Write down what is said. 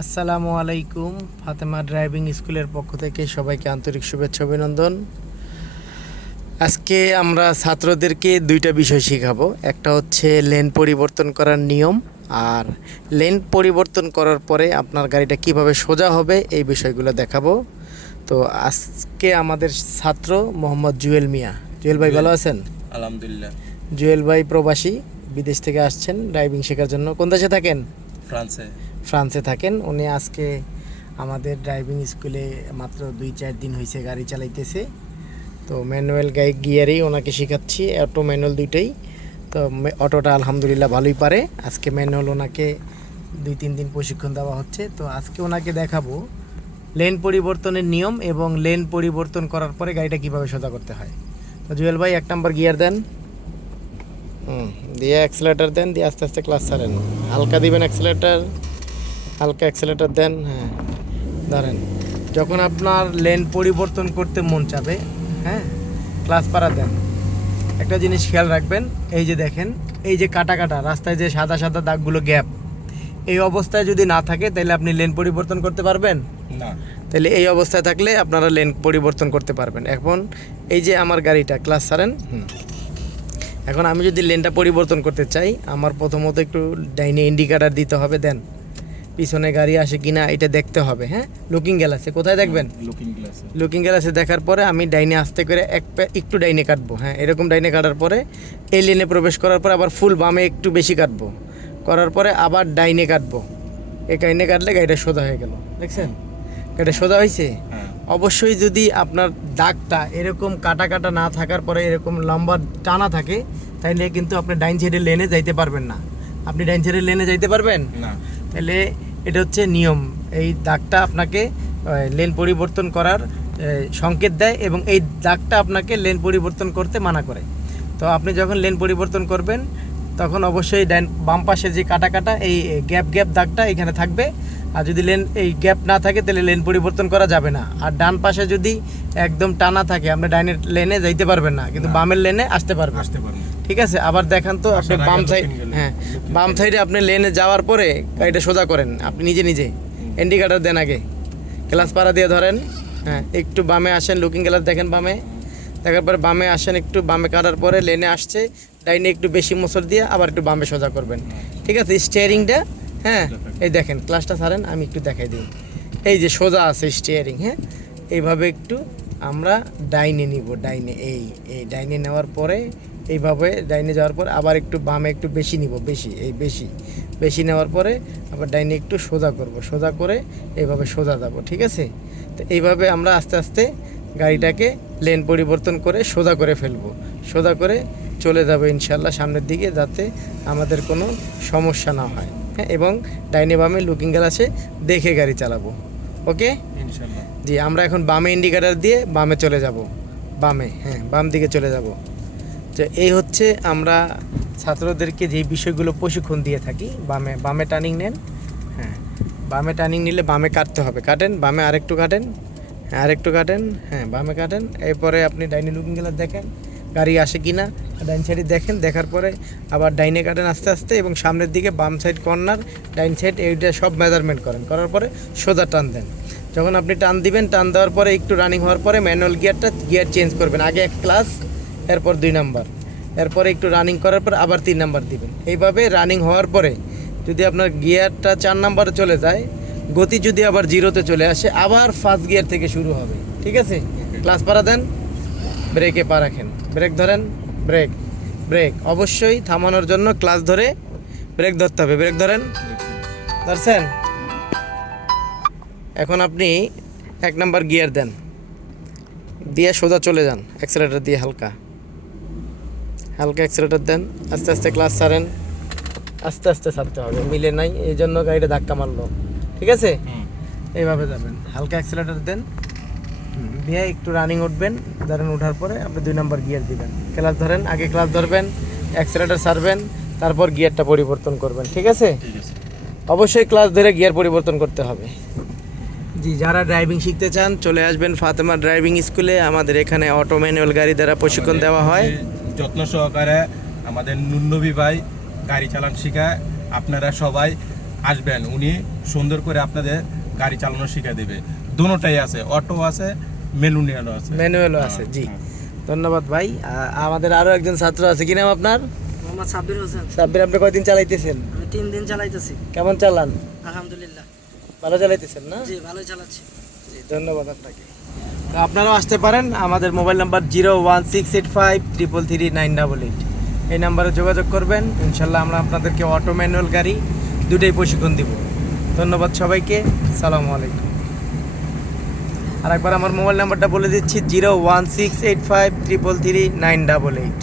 আসসালামু আলাইকুম ফাতেমা ড্রাইভিং স্কুলের পক্ষ থেকে সবাইকে আন্তরিক শুভেচ্ছা অভিনন্দন। আজকে আমরা ছাত্রদেরকে দুইটা বিষয় শেখাবো। একটা হচ্ছে লেন পরিবর্তন করার নিয়ম আর লেন পরিবর্তন করার পরে আপনার গাড়িটা কীভাবে সোজা হবে এই বিষয়গুলো দেখাবো। তো আজকে আমাদের ছাত্র মোহাম্মদ জুয়েল মিয়া। জুয়েল ভাই ভালো আছেন? আলহামদুলিল্লাহ। জুয়েল ভাই প্রবাসী বিদেশ থেকে আসছেন ড্রাইভিং শেখার জন্য। কোন দেশে থাকেন? ফ্রান্সে। ফ্রান্সে থাকেন। উনি আজকে আমাদের ড্রাইভিং স্কুলে মাত্র দুই চার দিন হয়েছে গাড়ি চালাইতেছে। তো ম্যানুয়াল গাই গিয়ারেই ওনাকে শেখাচ্ছি অটো ম্যানুয়াল দুইটাই। তো অটোটা আলহামদুলিল্লাহ ভালোই পারে। আজকে ম্যানুয়াল ওনাকে দুই তিন দিন প্রশিক্ষণ দেওয়া হচ্ছে। তো আজকে ওনাকে দেখাবো লেন পরিবর্তনের নিয়ম এবং লেন পরিবর্তন করার পরে গাড়িটা কীভাবে সোজা করতে হয়। তো জুয়েল ভাই, এক নম্বর গিয়ার দেন। হুম, দিয়ে অ্যাক্সিলেটার দেন, দিয়ে আস্তে আস্তে ক্লাস ছাড়েন। হালকা দিবেন অ্যাক্সিলেটার হালকা অ্যাক্সিলেটার দেন। হ্যাঁ ধরেন যখন আপনার লেন পরিবর্তন করতে মন চাবে হ্যাঁ ক্লাস পাড়া দেন। একটা জিনিস খেয়াল রাখবেন এই যে দেখেন এই যে কাটা কাটা রাস্তায় যে সাদা সাদা দাগগুলো গ্যাপ এই অবস্থায় যদি না থাকে তাহলে আপনি লেন পরিবর্তন করতে পারবেন? না। তাহলে এই অবস্থায় থাকলে আপনারা লেন পরিবর্তন করতে পারবেন। এখন এই যে আমার গাড়িটা ক্লাস সারেন হুম। এখন আমি যদি লেনটা পরিবর্তন করতে চাই আমার প্রথমত একটু ডাইনে ইন্ডিকেটার দিতে হবে দেন। পিছনে গাড়ি আসে কিনা এটা দেখতে হবে হ্যাঁ? লুকিং গ্লাসে কোথায় দেখবেন? লুকিং গ্লাসে লুকিং গ্লাসে দেখার পরে আমি ডাইনে আস্তে করে এক একটু ডাইনে কাটবো হ্যাঁ? এরকম ডাইনে কাটার পরে এই লেনে প্রবেশ করার পরে আবার ফুল বামে একটু বেশি কাটবো। করার পরে আবার ডাইনে কাটবো। এই ডাইনে কাটলে গাড়িটা সোজা হয়ে গেল দেখছেন? গাড়িটা সোজা হয়েছে হ্যাঁ। অবশ্যই যদি আপনার দাগটা এরকম কাটা কাটা না থাকার পরে এরকম লম্বা টানা থাকে তাহলে কিন্তু আপনি ডাইন সাইডের লেনে যাইতে পারবেন না। আপনি ডাইন সাইডের লেনে যাইতে পারবেন? না। তাহলে এটা হচ্ছে নিয়ম। এই দাগটা আপনাকে লেন পরিবর্তন করার সংকেত দেয় এবং এই দাগটা আপনাকে লেন পরিবর্তন করতে মানা করে। তো আপনি যখন লেন পরিবর্তন করবেন, তখন অবশ্যই ডান বাম পাশে যে কাটা কাটা, এই গ্যাপ গ্যাপ দাগটা এখানে থাকবে। আর যদি লেন এই গ্যাপ না থাকে তাহলে লেন পরিবর্তন করা যাবে না। আর ডান পাশে যদি একদম টানা থাকে আপনি ডাইনের লেনে যাইতে পারবেন না কিন্তু বামের লেনে আসতে পারবেন। আসতে পারব ঠিক আছে? আবার দেখান তো আপনি বাম সাইড হ্যাঁ বাম সাইডে আপনি লেনে যাওয়ার পরে গাড়িটা সোজা করেন। আপনি নিজে নিজে ইন্ডিকেটার দেন আগে। ক্লাস পাড়া দিয়ে ধরেন। হ্যাঁ একটু বামে আসেন লুকিং গ্লাস দেখেন বামে। দেখার পরে বামে আসেন একটু বামে কাটার পরে লেনে আসছে। ডাইনে একটু বেশি মোচর দিয়ে আবার একটু বামে সোজা করবেন। ঠিক আছে? স্টিয়ারিংটা হ্যাঁ এই দেখেন ক্লাসটা ছাড়েন, আমি একটু দেখাই দিই। এই যে সোজা আছে স্টিয়ারিং হ্যাঁ? এইভাবে একটু আমরা ডাইনে নিব, ডাইনে, এই এই, ডাইনে নেওয়ার পরে, এইভাবে ডাইনে যাওয়ার পর আবার একটু বামে একটু বেশি নিব, বেশি, এই, বেশি। বেশি নেওয়ার পরে আবার ডাইনে একটু সোজা করব, সোজা করে এইভাবে সোজা যাব, ঠিক আছে? তো এইভাবে আমরা আস্তে আস্তে গাড়িটাকে লেন পরিবর্তন করে সোজা করে ফেলব। সোজা করে চলে যাব ইনশাল্লাহ সামনের দিকে যাতে আমাদের কোনো সমস্যা না হয়। হ্যাঁ এবং ডাইনে বামে লুকিং গ্লাসে দেখে গাড়ি চালাবো। ওকে? ইনশাল্লাহ। জি আমরা এখন বামে ইন্ডিকেটার দিয়ে বামে চলে যাব। বামে হ্যাঁ বাম দিকে চলে যাব। তো এই হচ্ছে আমরা ছাত্রদেরকে যে বিষয়গুলো প্রশিক্ষণ দিয়ে থাকি বামে বামে টার্নিং নেন হ্যাঁ বামে টার্নিং নিলে বামে কাটতে হবে। কাটেন বামে আরেকটু কাটেন হ্যাঁ আরেকটু কাটেন হ্যাঁ বামে কাটেন এরপরে আপনি ডাইনি লুকিং গেলার দেখেন গাড়ি আসে কি না ডাইন সাইডে দেখেন দেখার পরে আবার ডাইনে কাটেন আস্তে আস্তে এবং সামনের দিকে বাম সাইড কর্নার ডাইন সাইড এইটা সব মেজারমেন্ট করেন। করার পরে সোজা টান দেন। যখন আপনি টান দিবেন টান দেওয়ার পরে একটু রানিং হওয়ার পরে ম্যানুয়াল গিয়ারটা গিয়ার চেঞ্জ করবেন। আগে এক ক্লাস এরপর দুই নাম্বার এরপরে একটু রানিং করার পর আবার তিন নাম্বার দিবেন। এইভাবে রানিং হওয়ার পরে যদি আপনার গিয়ারটা চার নাম্বারে চলে যায় গতি যদি আবার জিরোতে চলে আসে আবার ফার্স্ট গিয়ার থেকে শুরু হবে। ঠিক আছে? ক্লাস পারা দেন ব্রেকে পা রাখেন। ব্রেক ধরেন ব্রেক ব্রেক অবশ্যই থামানোর জন্য ক্লাস ধরে ব্রেক ধরতে হবে। ব্রেক ধরেন। ধরছেন? এখন আপনি এক নাম্বার গিয়ার দেন। দিয়ে সোজা চলে যান। অ্যাক্সেলেটার দিয়ে হালকা। হালকা অ্যাক্সেলেটার দেন। আস্তে আস্তে ক্লাস ছাড়েন। আস্তে আস্তে ছাড়তে হবে। মিলে নাই। এই জন্য গাড়িটা ধাক্কা মারলো। ঠিক আছে? এইভাবে যাবেন। হালকা অ্যাক্সেলেটার দেন। দিয়ে একটু রানিং উঠবেন ধরেন ওঠার পরে আপনি দুই নম্বর গিয়ার দিবেন। ক্লাস ধরেন আগে ক্লাস ধরবেন অ্যাক্সেলেটার সারবেন তারপর গিয়ারটা পরিবর্তন করবেন ঠিক আছে? অবশ্যই ক্লাস ধরে গিয়ার পরিবর্তন করতে হবে। জি যারা ড্রাইভিং শিখতে চান চলে আসবেন ফাতেমা ড্রাইভিং স্কুলে আমাদের এখানে অটো ম্যানুয়াল গাড়ি দ্বারা প্রশিক্ষণ দেওয়া হয়। যত্ন সহকারে আমাদের নুন্নবী ভাই গাড়ি চালান শেখায়। আপনারা সবাই আসবেন উনি সুন্দর করে আপনাদের গাড়ি চালানো শিখে দেবে। দোনোটাই আছে অটো আছে মেলুনিয়ানো আছে। ম্যানুয়ালও আছে জি। হ্যাঁ। ধন্যবাদ ভাই। আমাদের আরও একজন ছাত্র আছে। কি নাম আপনার? মোহাম্মদ সাব্বির হোসেন। সাব্বির আপনি কয়দিন চালাইতেছেন? আমি তিন দিন চালাইতেছি। কেমন চালান? আলহামদুলিল্লাহ। ভালো চালাইতেছেন না? জি ভালোই চালাচ্ছি। জি ধন্যবাদ আপনাকে। তো আপনারাও আসতে পারেন। আমাদের mobile number zero one six eight five triple three nine double eight. এই নাম্বারে যোগাযোগ করবেন। ইনশাল্লাহ আমরা আপনাদেরকে অটো ম্যানুয়াল গাড়ি দুটোই প্রশিক্ষণ দিব। ধন্যবাদ সবাইকে। সালামু আলাইকুম। আর একবার আমার মোবাইল নাম্বারটা বলে দিচ্ছি, zero one six eight five triple three nine double eight.